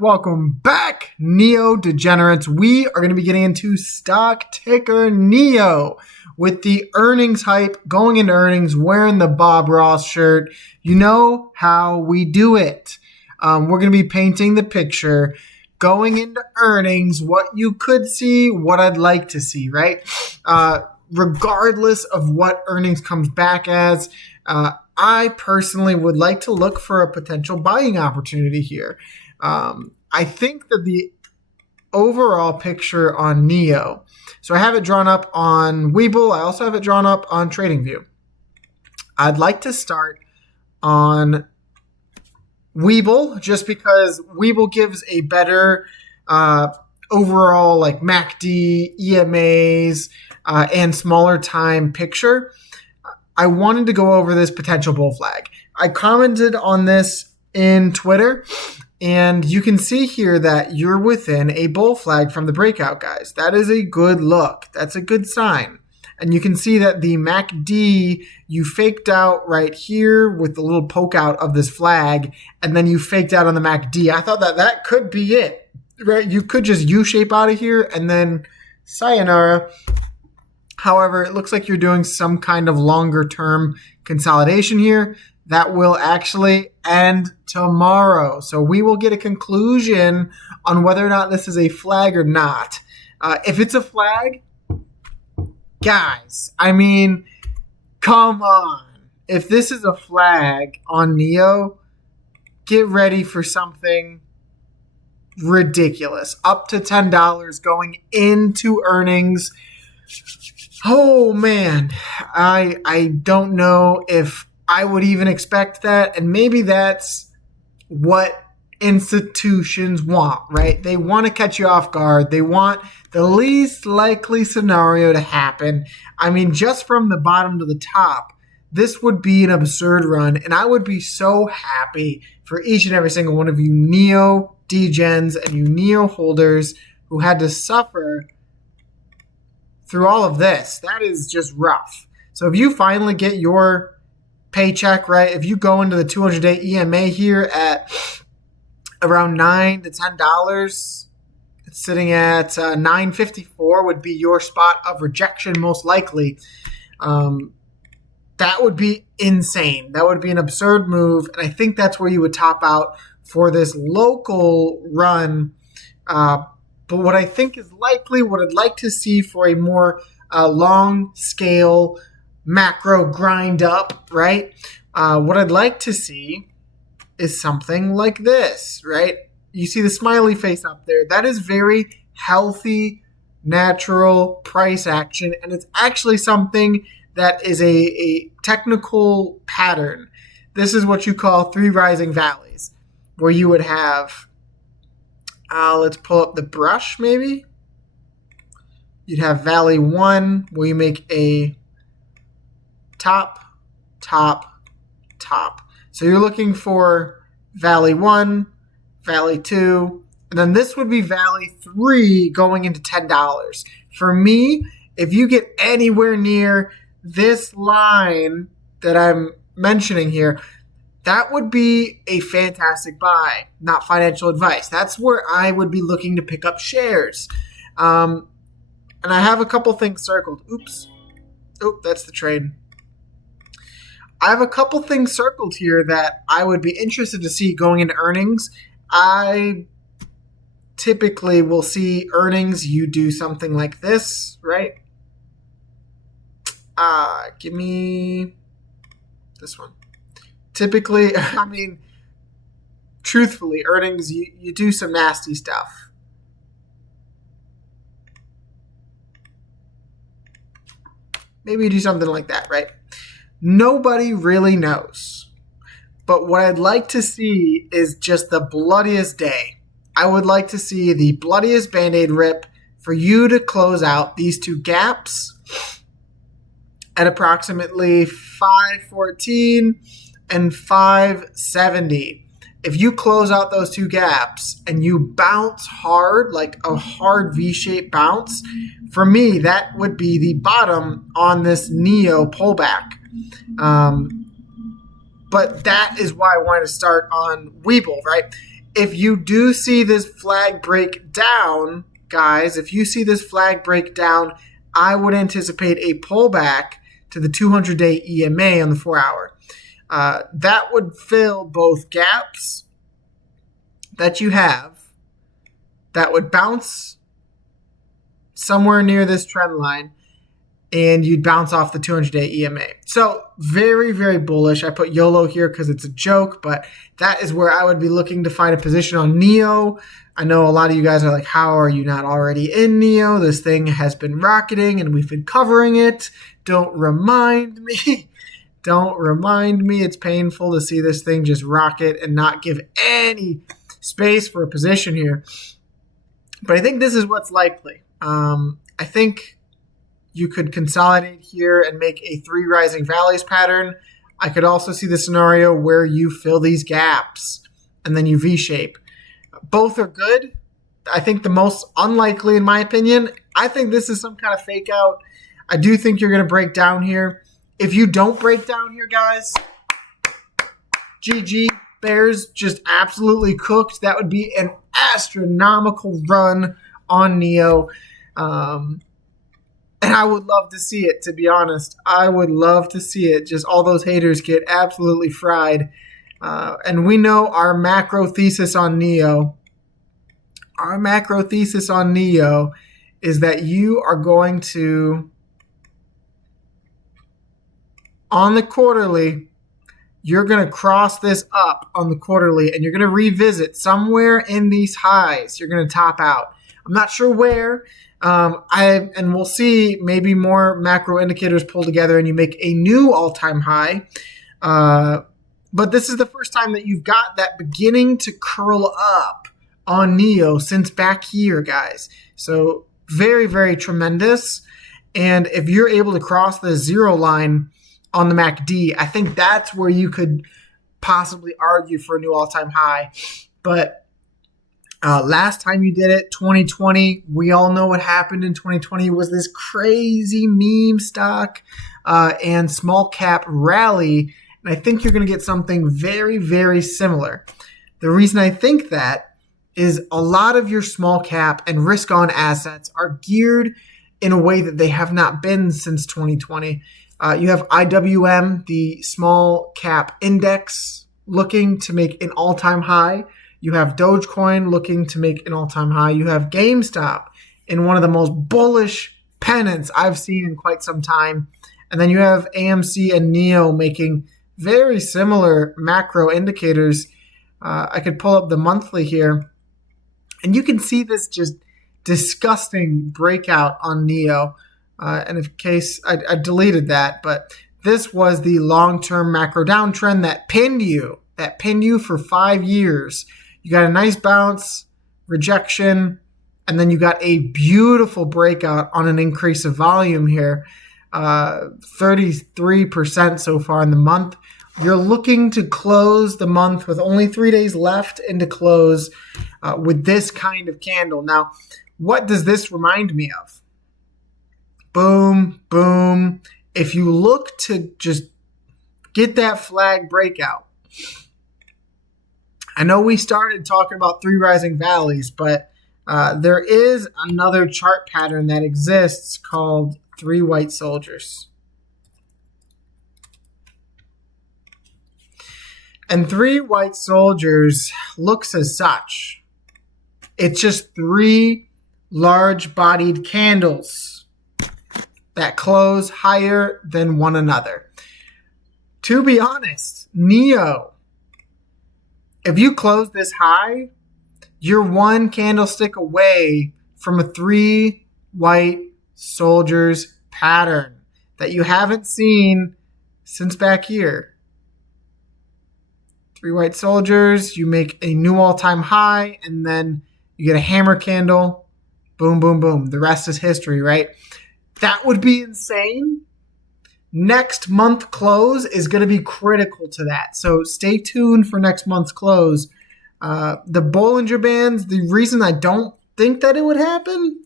Welcome back, Nio degenerates. We are going to be getting into stock ticker Nio with the earnings hype, going into earnings, wearing the Bob Ross shirt. You know how we do it. We're going to be painting the picture, going into earnings, what you could see, what I'd like to see, right? Regardless of what earnings comes back as, I personally would like to look for a potential buying opportunity here. I think that the overall picture on Nio, so I have it drawn up on Webull. I also have it drawn up on TradingView. I'd like to start on Webull just because Webull gives a better overall like MACD, EMAs, and smaller time picture. I wanted to go over this potential bull flag. I commented on this in Twitter, and you can see here that you're within a bull flag from the breakout, guys. That is a good look. That's a good sign. And you can see that the MACD, you faked out right here with the little poke out of this flag, and then you faked out on the MACD. I thought that that could be it, right? You could just U-shape out of here and then sayonara. However, it looks like you're doing some kind of longer term consolidation here that will actually end tomorrow. So we will get a conclusion on whether or not this is a flag or not. If it's a flag, guys, I mean, come on. If this is a flag on Nio, get ready for something ridiculous. Up to $10 going into earnings. Oh man, I don't know if I would even expect that, and maybe that's what institutions want, right? They want to catch you off guard. They want the least likely scenario to happen. I mean, just from the bottom to the top, this would be an absurd run, and I would be so happy for each and every single one of you Nio degens and you Nio holders who had to suffer through all of this. That is just rough. So if you finally get your paycheck, right, if you go into the 200-day EMA here at around $9 to $10, it's sitting at $9.54 would be your spot of rejection most likely. That would be insane. That would be an absurd move, and I think that's where you would top out for this local run. But what I think is likely, what I'd like to see for a more long-scale macro grind up, right? What I'd like to see is something like this, right? You see the smiley face up there. That is very healthy, natural price action, and it's actually something that is a technical pattern. This is what you call three rising valleys, where you would have let's pull up the brush maybe. You'd have Valley 1 where you make a top, top, top. So you're looking for Valley 1, Valley 2, and then this would be Valley 3 going into $10. For me, if you get anywhere near this line that I'm mentioning here, that would be a fantastic buy, not financial advice. That's where I would be looking to pick up shares. And I have a couple things circled. Oops. Oh, that's the trade. I have a couple things circled here that I would be interested to see going into earnings. I typically will see earnings. You do something like this, right? Give me this one. Typically, I mean, truthfully, earnings, you do some nasty stuff. Maybe you do something like that, right? Nobody really knows. But what I'd like to see is just the bloodiest day. I would like to see the bloodiest Band-Aid rip for you to close out these two gaps at approximately 514 and 570. If you close out those two gaps and you bounce hard, like a hard V-shaped bounce, for me, that would be the bottom on this Nio pullback. But that is why I wanted to start on Webull, right? If you do see this flag break down, guys, if you see this flag break down, I would anticipate a pullback to the 200-day EMA on the 4-hour. That would fill both gaps that you have that would bounce somewhere near this trend line, and you'd bounce off the 200-day EMA. So very, very bullish. I put YOLO here because it's a joke, but that is where I would be looking to find a position on NIO. I know a lot of you guys are like, how are you not already in NIO? This thing has been rocketing and we've been covering it. Don't remind me. Don't remind me. It's painful to see this thing just rocket and not give any space for a position here. But I think this is what's likely. I think you could consolidate here and make a 3 rising valleys pattern. I could also see the scenario where you fill these gaps and then you V-shape. Both are good. I think the most unlikely, in my opinion, I think this is some kind of fake out. I do think you're going to break down here. If you don't break down here, guys, GG. Bears just absolutely cooked. That would be an astronomical run on NIO. And I would love to see it, to be honest. I would love to see it. Just all those haters get absolutely fried. And we know our macro thesis on NIO. Our macro thesis on NIO is that you are going to, on the quarterly, you're going to cross this up on the quarterly, and you're going to revisit somewhere in these highs. You're going to top out. I'm not sure where. And we'll see maybe more macro indicators pull together and you make a new all-time high. But this is the first time that you've got that beginning to curl up on NIO since back here, guys. So very, very tremendous. And if you're able to cross the 0 line on the MACD, I think that's where you could possibly argue for a new all-time high. But last time you did it, 2020, we all know what happened in 2020 was this crazy meme stock and small cap rally. And I think you're going to get something very, very similar. The reason I think that is a lot of your small cap and risk on assets are geared in a way that they have not been since 2020. You have IWM, the small cap index, looking to make an all-time high. You have Dogecoin looking to make an all-time high. You have GameStop in one of the most bullish pennants I've seen in quite some time. And then you have AMC and NIO making very similar macro indicators. I could pull up the monthly here, and you can see this just disgusting breakout on NIO. And in case I deleted that, but this was the long-term macro downtrend that pinned you for 5 years. You got a nice bounce, rejection, and then you got a beautiful breakout on an increase of volume here. 33% so far in the month. You're looking to close the month with only 3 days left into close with this kind of candle. Now, what does this remind me of? Boom, boom. If you look to just get that flag breakout, I know we started talking about 3 rising valleys, but there is another chart pattern that exists called 3 white soldiers. And 3 white soldiers looks as such. It's just 3 large-bodied candles that close higher than one another. To be honest, NIO, if you close this high, you're 1 candlestick away from a 3 white soldiers pattern that you haven't seen since back here. 3 white soldiers, you make a new all-time high, and then you get a hammer candle. Boom, boom, boom. The rest is history, right? That would be insane. Next month close is going to be critical to that. So stay tuned for next month's close. The Bollinger Bands, the reason I don't think that it would happen,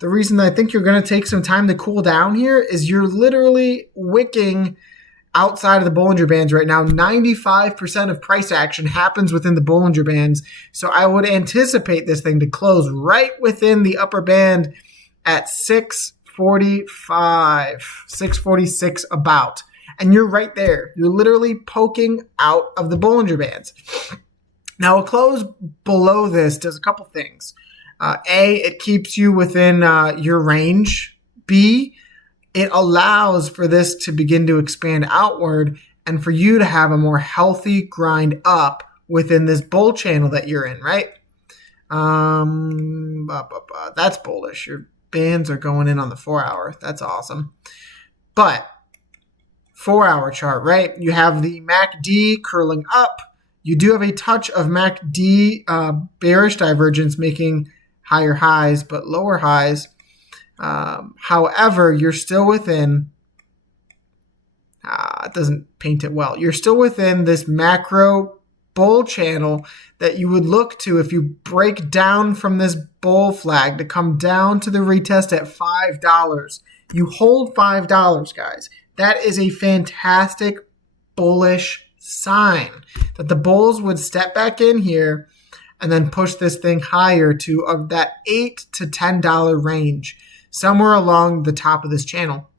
the reason I think you're going to take some time to cool down here is you're literally wicking outside of the Bollinger Bands right now. 95% of price action happens within the Bollinger Bands. So I would anticipate this thing to close right within the upper band at 645, 646 about. And you're right there. You're literally poking out of the Bollinger Bands. Now, a close below this does a couple things. A, it keeps you within your range. B, it allows for this to begin to expand outward and for you to have a more healthy grind up within this bull channel that you're in, right? That's bullish. Your bands are going in on the 4 hour. That's awesome. But 4 hour chart, right? You have the MACD curling up. You do have a touch of MACD bearish divergence making higher highs, but lower highs. However, you're still within, it doesn't paint it well. You're still within this macro bull channel that you would look to if you break down from this bull flag to come down to the retest at $5. You hold $5, guys. That is a fantastic bullish sign that the bulls would step back in here and then push this thing higher to that $8 to $10 range, somewhere along the top of this channel.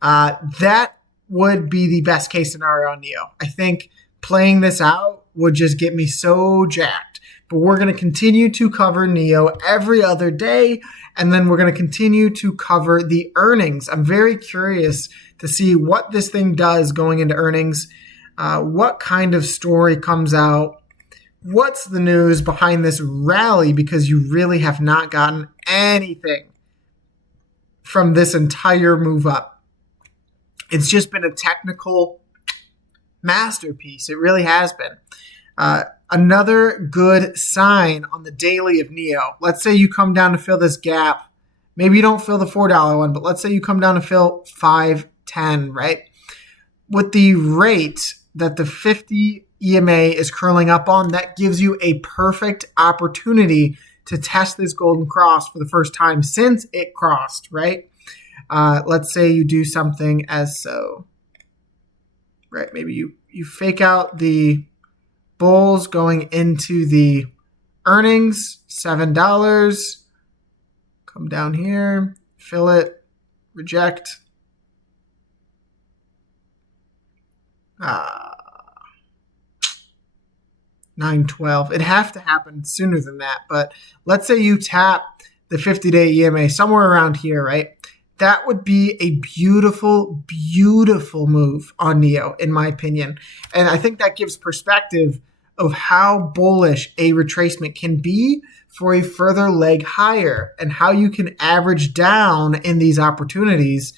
That would be the best case scenario on NIO. I think playing this out would just get me so jacked. But we're going to continue to cover NIO every other day, and then we're going to continue to cover the earnings. I'm very curious to see what this thing does going into earnings, what kind of story comes out, what's the news behind this rally, because you really have not gotten anything from this entire move up. It's just been a technical masterpiece. It really has been. Another good sign on the daily of NIO. Let's say you come down to fill this gap. Maybe you don't fill the $4 one, but let's say you come down to fill 510, right? With the rate that the 50 EMA is curling up on, that gives you a perfect opportunity to test this golden cross for the first time since it crossed, right? Let's say you do something as so, right? Maybe you fake out the bulls going into the earnings, $7. Come down here, fill it, reject. 912. It'd have to happen sooner than that. But let's say you tap the 50-day EMA somewhere around here, right? That would be a beautiful, beautiful move on NIO, in my opinion. And I think that gives perspective of how bullish a retracement can be for a further leg higher and how you can average down in these opportunities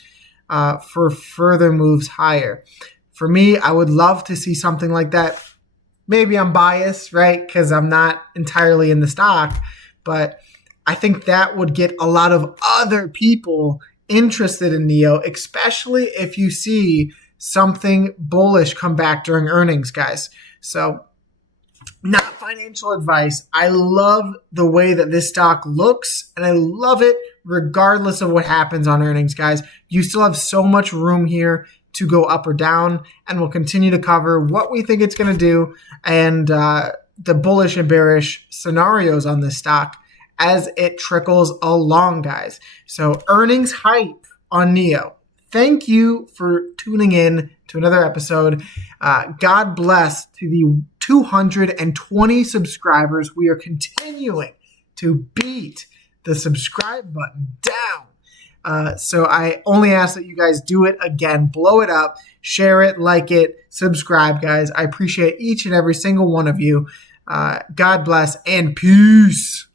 for further moves higher. For me, I would love to see something like that. Maybe I'm biased, right? Because I'm not entirely in the stock, but I think that would get a lot of other people interested in NIO, especially if you see something bullish come back during earnings, guys. So not financial advice. I love the way that this stock looks, and I love it regardless of what happens on earnings, guys. You still have so much room here to go up or down, and we'll continue to cover what we think it's going to do and the bullish and bearish scenarios on this stock as it trickles along, guys. So earnings hype on NIO. Thank you for tuning in to another episode. God bless to the 220 subscribers. We are continuing to beat the subscribe button down. So I only ask that you guys do it again. Blow it up, share it, like it, subscribe, guys. I appreciate each and every single one of you. God bless and peace.